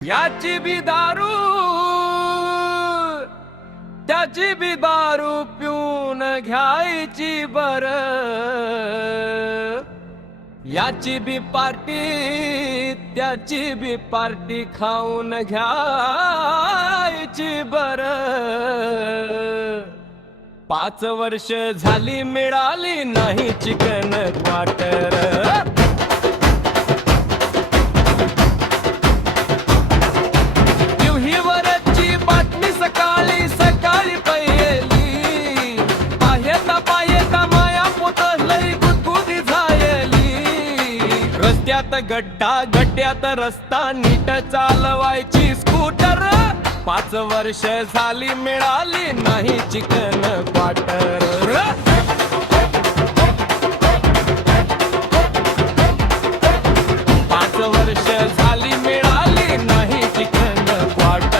याची बी दारू त्याची बी दारू पिऊन घ्यायची बर, याची बी पार्टी त्याची बी पार्टी खाऊन घ्यायची बर। 5 वर्ष झाली मिळाली नाही चिकन क्वार्टर। रस्त्यात गड्डा गड्ड्यात रस्ता नीट चालवायची स्कूटर। 5 वर्ष झाली मिळाली नाही चिकन क्वार्टर। 5 वर्ष झाली मिळाली नाही चिकन क्वार्टर।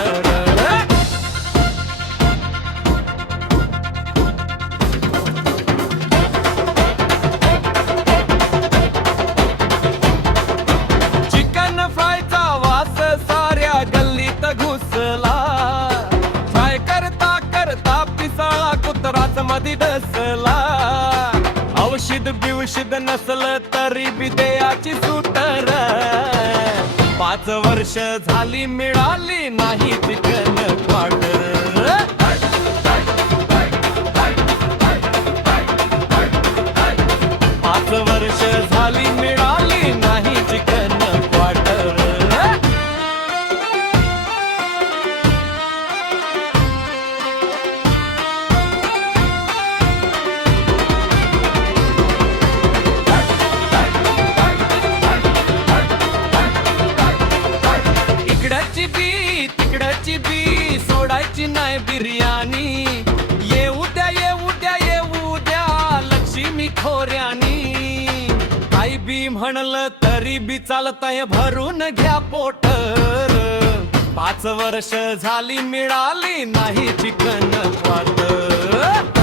मध्ये डसला औषध बिवषध नसल तरी बी द्याची सुटर। 5 वर्ष झाली मिळाली नाही चिकन क्वार्टर। 5 वर्ष झाली मिळाली नाही चिकन क्वार्टर। तिकड्याची बी सोडायची नाही बिर्याणी। येऊ द्या लक्ष्मी खोऱ्यानी। आई बी म्हणलं तरी बी चालतंय भरून घ्या पोटर। 5 वर्ष झाली मिळाली नाही चिकन क्वार्टर।